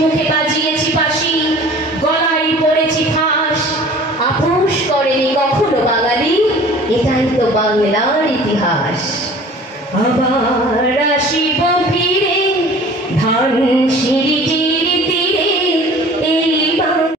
মুখে বাজিয়েছি বাঁশি, গলায় পড়েছি ফাঁস। আপোষ করেনি কখনো বাঙালি, এটাই তো বাংলার ইতিহাস। আবার আসিব ফিরে ধানসিঁড়ি